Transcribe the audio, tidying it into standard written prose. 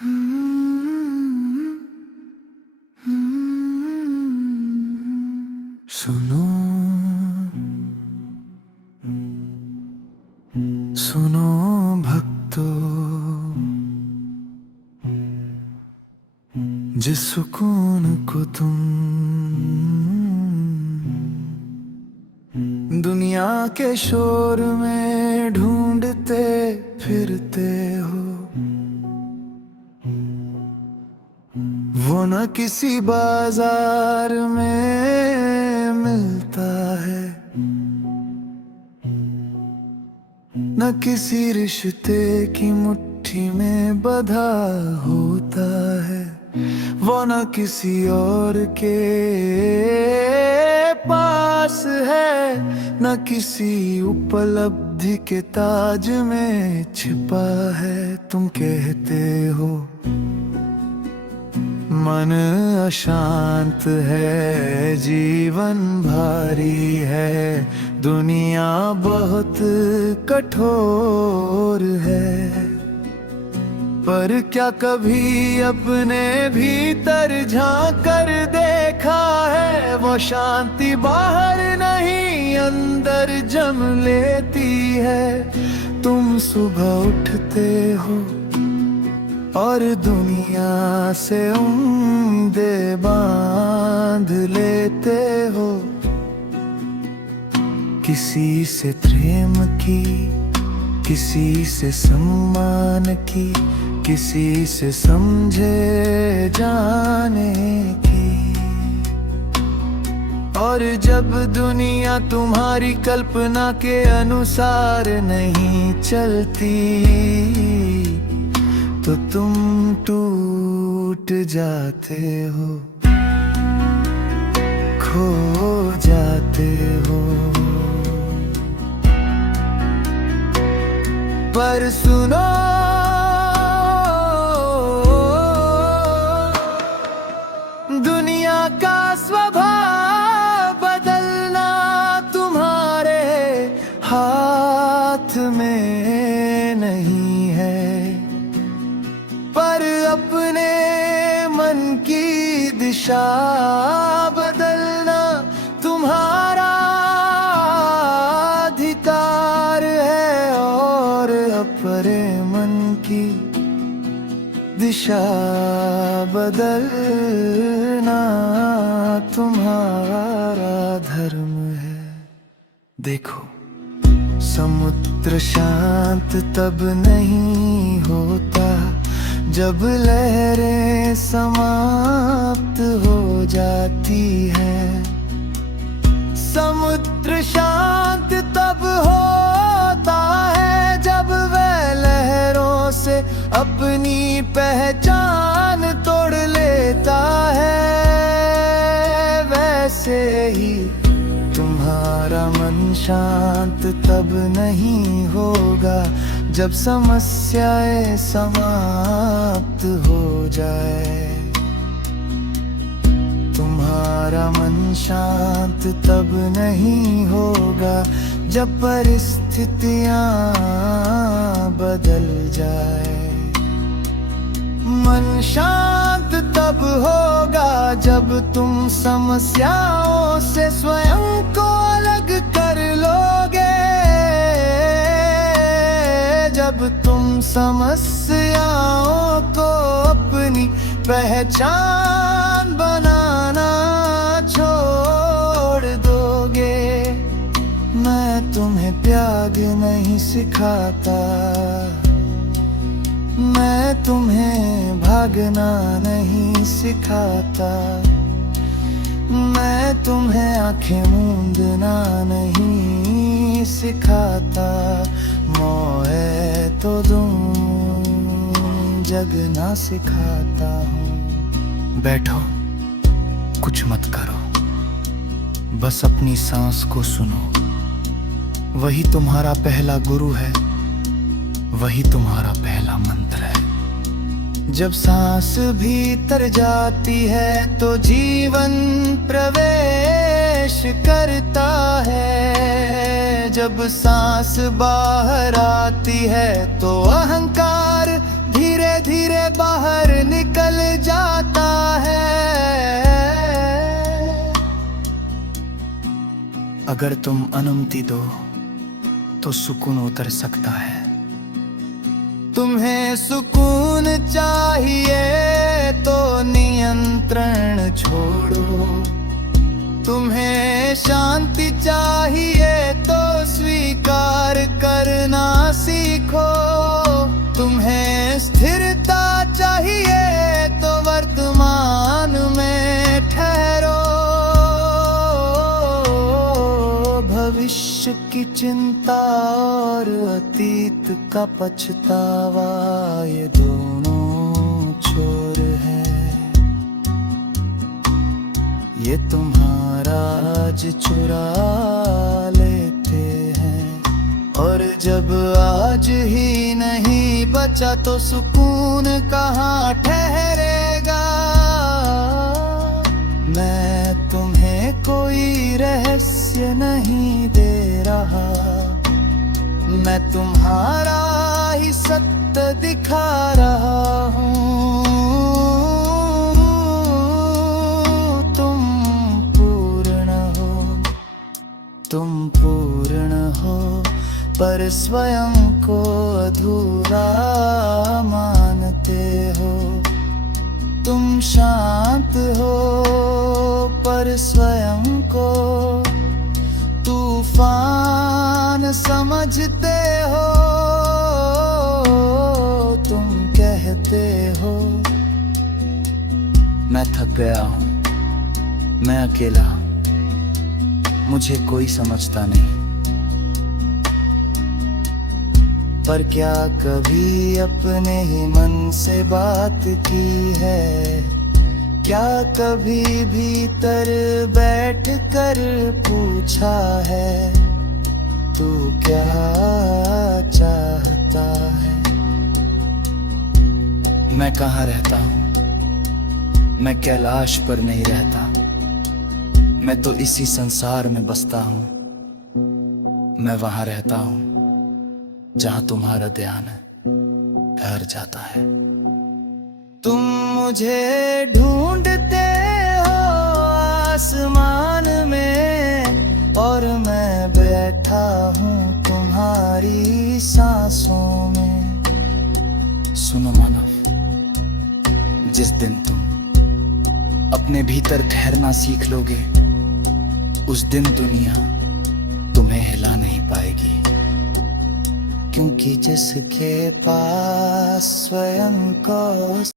सुनो सुनो भक्तों, जिस सुकून को तुम दुनिया के शोर में ढूंढते फिरते हो, वो न किसी बाजार में मिलता है, न किसी रिश्ते की मुट्ठी में बंधा होता है, वो न किसी और के पास है, न किसी उपलब्धि के ताज में छिपा है। तुम कहते हो मन अशांत है, जीवन भारी है, दुनिया बहुत कठोर है, पर क्या कभी अपने भीतर झांक कर देखा है? वो शांति बाहर नहीं अंदर जम लेती है। तुम सुबह उठते हो और दुनिया से उम्मीदें बांध लेते हो, किसी से प्रेम की, किसी से सम्मान की, किसी से समझे जाने की। और जब दुनिया तुम्हारी कल्पना के अनुसार नहीं चलती, तो तुम टूट जाते हो, खो जाते हो। पर सुनो, दुनिया का स्वभाव बदलना तुम्हारे हाथ में नहीं है, पर अपने मन की दिशा बदलना तुम्हारा अधिकार है, और अपने मन की दिशा बदलना तुम्हारा धर्म है। देखो, समुद्र शांत तब नहीं होता जब लहरें समाप्त हो जाती हैं। समुद्र शांत तब होता है जब वह लहरों से अपनी पहचान तोड़ लेता है। वैसे ही तुम्हारा मन शांत तब नहीं होगा जब समस्याएं समाप्त हो जाए। तुम्हारा मन शांत तब नहीं होगा जब परिस्थितियां बदल जाए। मन शांत तब होगा जब तुम समस्याओं से स्वयं को अलग कर लोगे, जब तुम समस्याओं को अपनी पहचान बनाना छोड़ दोगे। मैं तुम्हें त्याग नहीं सिखाता, मैं तुम्हें भागना नहीं सिखाता, मैं तुम्हें आंखें मूंदना नहीं सिखाता। मोए तो दूं जगना सिखाता हूँ। बैठो, कुछ मत करो, बस अपनी सांस को सुनो। वही तुम्हारा पहला गुरु है, वही तुम्हारा पहला मंत्र है। जब सांस भीतर जाती है तो जीवन प्रवेश करता है। जब सांस बाहर आती है तो अहंकार धीरे धीरे बाहर निकल जाता है। अगर तुम अनुमति दो तो सुकून उतर सकता है। तुम्हें सुकून चाहिए तो नियंत्रण छोड़ो, तुम्हें शांति चाहिए तो स्वीकार करना सीखो, तुम्हें स्थिरता चाहिए तो वर्तमान में ठहरो। भविष्य की चिंता और अतीत का पछतावा, ये दोनों छोर है। ये तुम्हारा आज चुरा लेते हैं, और जब आज ही नहीं बचा तो सुकून कहाँ ठहरेगा। मैं तुम्हें कोई रहस्य नहीं दे रहा, मैं तुम्हारा ही सत्य दिखा रहा हूँ। तुम पूर्ण हो पर स्वयं को अधूरा मानते हो। तुम शांत हो पर स्वयं को तूफान समझते हो। तुम कहते हो मैं थक गया हूँ, मैं अकेला, मुझे कोई समझता नहीं। पर क्या कभी अपने ही मन से बात की है? क्या कभी भीतर बैठ कर पूछा है तू क्या चाहता है? मैं कहाँ रहता हूँ? मैं कैलाश पर नहीं रहता, मैं तो इसी संसार में बसता हूँ। मैं वहां रहता हूँ जहां तुम्हारा ध्यान ठहर जाता है। तुम मुझे ढूंढते हो आसमान में, और मैं बैठा हूँ तुम्हारी सांसों में। सुनो मानव, जिस दिन तुम अपने भीतर ठहरना सीख लोगे, उस दिन दुनिया तुम्हें हिला नहीं पाएगी। क्योंकि जिसके पास स्वयं को